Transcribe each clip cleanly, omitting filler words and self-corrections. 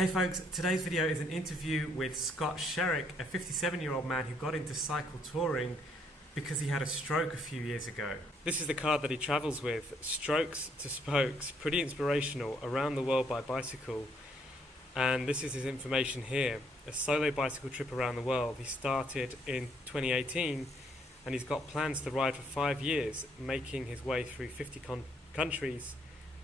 Hey folks, today's video is an interview with Scott Sharick, a 57-year-old man who got into cycle touring because he had a stroke a few years ago. This is the card that he travels with, strokes to spokes, pretty inspirational, around the world by bicycle. And this is his information here, a solo bicycle trip around the world. He started in 2018 and he's got plans to ride for 5 years, making his way through 50 countries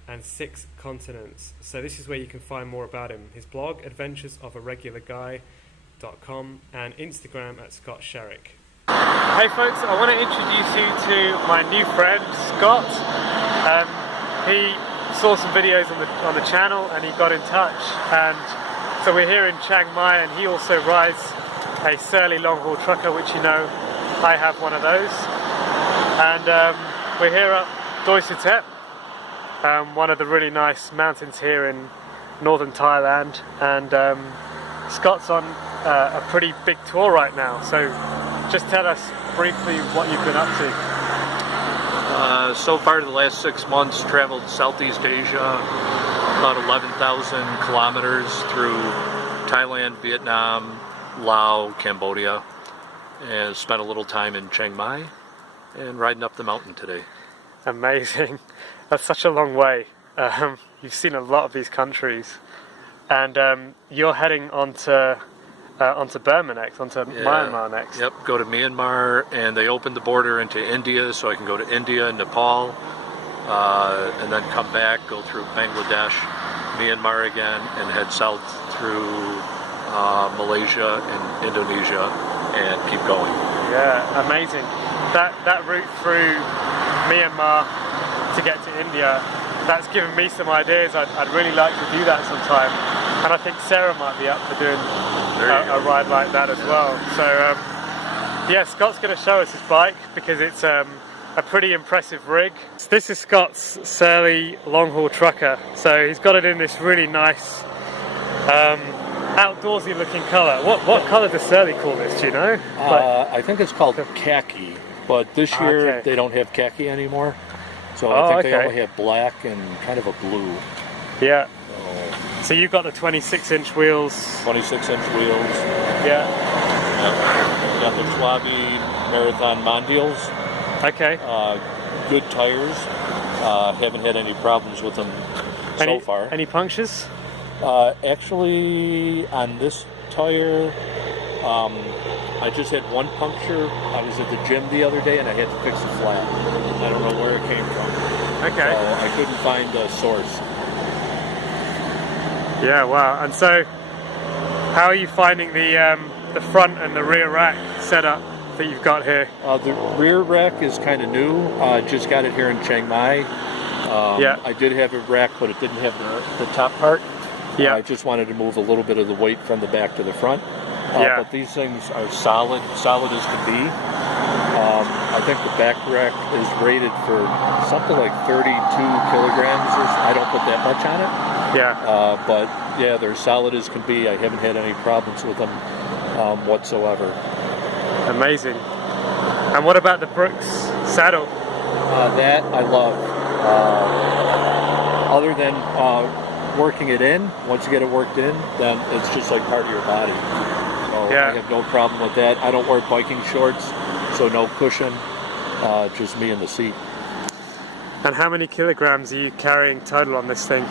and 6 continents. So this is where you can find more about him. His blog, adventuresofaregularguy.com, and Instagram at Scott Sharick. Hey folks, I want to introduce you to my new friend, Scott. He saw some videos on the channel and he got in touch. And so we're here in Chiang Mai, and he also rides a Surly long haul trucker, which you know, I have one of those. And we're here at Doi Suthep, one of the really nice mountains here in northern Thailand, and Scott's on a pretty big tour right now, so just tell us briefly what you've been up to. So far the last 6 months, traveled Southeast Asia, about 11,000 kilometers through Thailand, Vietnam, Laos, Cambodia, and spent a little time in Chiang Mai and riding up the mountain today. Amazing. That's such a long way. You've seen a lot of these countries, and you're heading onto Burma next, onto Myanmar next. Yep, go to Myanmar, and they opened the border into India, so I can go to India and Nepal, and then come back, go through Bangladesh, Myanmar again, and head south through Malaysia and Indonesia, and keep going. Yeah, amazing. That route through Myanmar to get to India, that's given me some ideas. I'd really like to do that sometime, and I think Sarah might be up for doing a ride like that as well. So yeah, Scott's going to show us his bike because it's a pretty impressive rig. This is Scott's Surly long haul trucker, so he's got it in this really nice outdoorsy looking colour. What colour does Surly call this, do you know? I think it's called khaki, but this year they don't have khaki anymore. So I think they only have black and kind of a blue. Yeah. So you've got the 26-inch wheels. 26-inch wheels. Yeah. Got the Schwabi Marathon Mondials. Okay. Good tires. Haven't had any problems with them so far. Any punctures? Actually, on this tire, I just had one puncture. I was at the gym the other day and I had to fix a flat. I don't know where it came from. Okay. So I couldn't find a source. Yeah, wow. And so, how are you finding the front and the rear rack setup that you've got here? The rear rack is kind of new. Just got it here in Chiang Mai. Yeah. I did have a rack, but it didn't have the top part. Yeah. I just wanted to move a little bit of the weight from the back to the front. Yeah. But these things are solid as can be. I think the back rack is rated for something like 32 kilograms. I don't put that much on it. Yeah. But yeah, they're solid as can be. I haven't had any problems with them whatsoever. Amazing. And what about the Brooks saddle? That I love. Other than working it in, once you get it worked in, then it's just like part of your body. So yeah. I have no problem with that. I don't wear biking shorts, so no cushion, just me in the seat. And how many kilograms are you carrying total on this thing?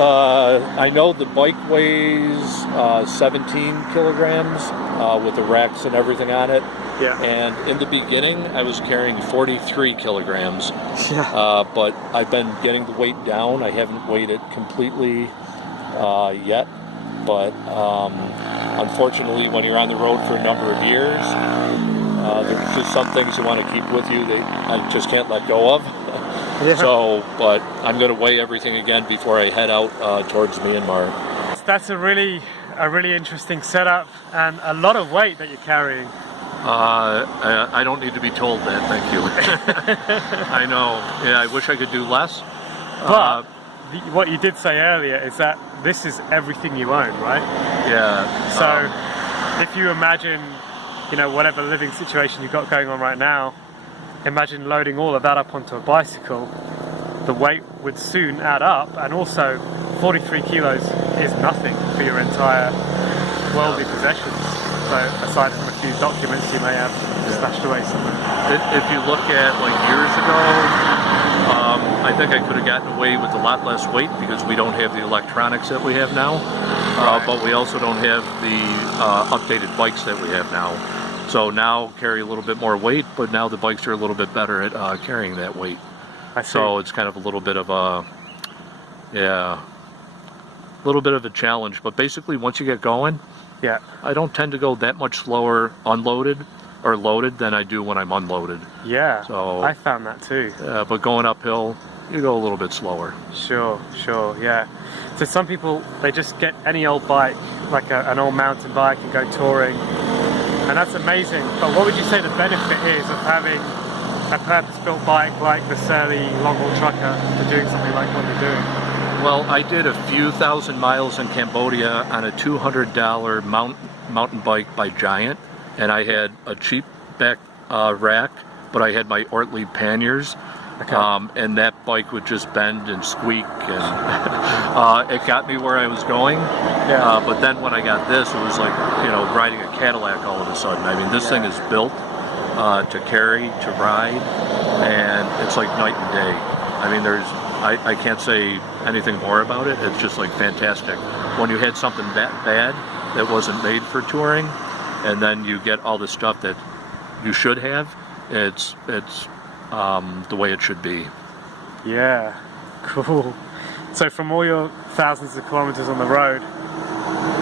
I know the bike weighs 17 kilograms with the racks and everything on it. Yeah. And in the beginning, I was carrying 43 kilograms. Yeah. But I've been getting the weight down. I haven't weighed it completely yet. But unfortunately, when you're on the road for a number of years, there's just some things you want to keep with you that I just can't let go of. Yeah. So, but I'm going to weigh everything again before I head out towards Myanmar. That's a really interesting setup and a lot of weight that you're carrying. I don't need to be told that, thank you. I know. Yeah, I wish I could do less. But what you did say earlier is that this is everything you own, right? Yeah. So if you imagine, whatever living situation you've got going on right now, imagine loading all of that up onto a bicycle. The weight would soon add up, and also 43 kilos is nothing for your entire worldly possessions. So aside from a few documents you may have stashed away somewhere. If you look at like years ago, I think I could have gotten away with a lot less weight because we don't have the electronics that we have now, but we also don't have the updated bikes that we have now. So now carry a little bit more weight, but now the bikes are a little bit better at carrying that weight. So it's kind of a little bit of a, a little bit of a challenge. But basically, once you get going, I don't tend to go that much slower unloaded or loaded than I do when I'm unloaded. Yeah, so I found that too. But going uphill, you go a little bit slower. Sure, yeah. So some people, they just get any old bike, like an old mountain bike, and go touring. And that's amazing, but what would you say the benefit is of having a purpose-built bike like the Surly long-haul trucker for doing something like what you're doing? Well, I did a few thousand miles in Cambodia on a $200 mountain bike by Giant, and I had a cheap back rack, but I had my Ortlieb panniers. And that bike would just bend and squeak, and it got me where I was going. But then when I got this, it was like, you know, riding a Cadillac all of a sudden. I mean, this thing is built to carry, to ride, and it's like night and day. I mean, I can't say anything more about it. It's just like fantastic. When you had something that bad that wasn't made for touring, and then you get all the stuff that you should have, it's the way it should be. Yeah, cool. So from all your thousands of kilometers on the road,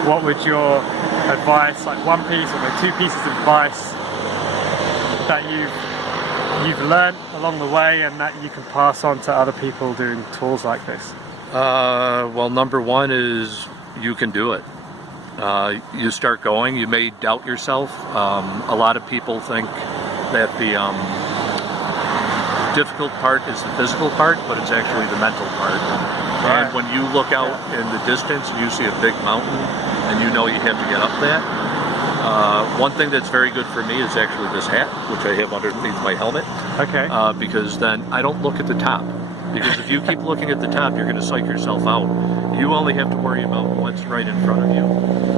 what would your advice, like one piece or like two pieces of advice that you've learned along the way and that you can pass on to other people doing tours like this? Well, number one is you can do it. You start going, you may doubt yourself. A lot of people think that the difficult part is the physical part, but it's actually the mental part. And when you look out in the distance and you see a big mountain and you know you have to get up that, one thing that's very good for me is actually this hat, which I have underneath my helmet. Because then I don't look at the top. Because if you keep looking at the top, you're going to psych yourself out. You only have to worry about what's right in front of you.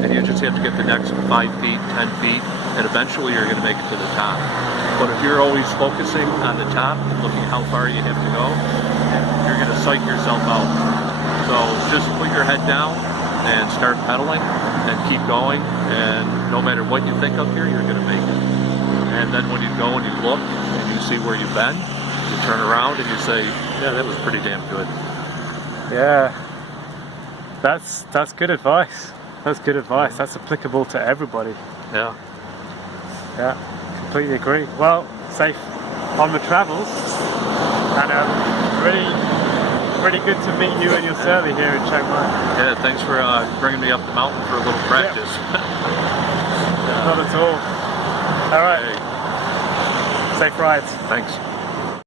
And you just have to get the next 5 feet, 10 feet, and eventually you're going to make it to the top. But if you're always focusing on the top, looking how far you have to go, you're going to psych yourself out. So just put your head down and start pedaling and keep going. And no matter what you think up here, you're going to make it. And then when you go and you look and you see where you've been, you turn around and you say, yeah, that was pretty damn good. Yeah, that's good advice. That's good advice. That's applicable to everybody. Yeah, completely agree. Well, safe on the travels, and really good to meet you and your Surly here in Chiang Mai. Yeah, thanks for bringing me up the mountain for a little practice. Not at all. All right. Safe rides. Thanks.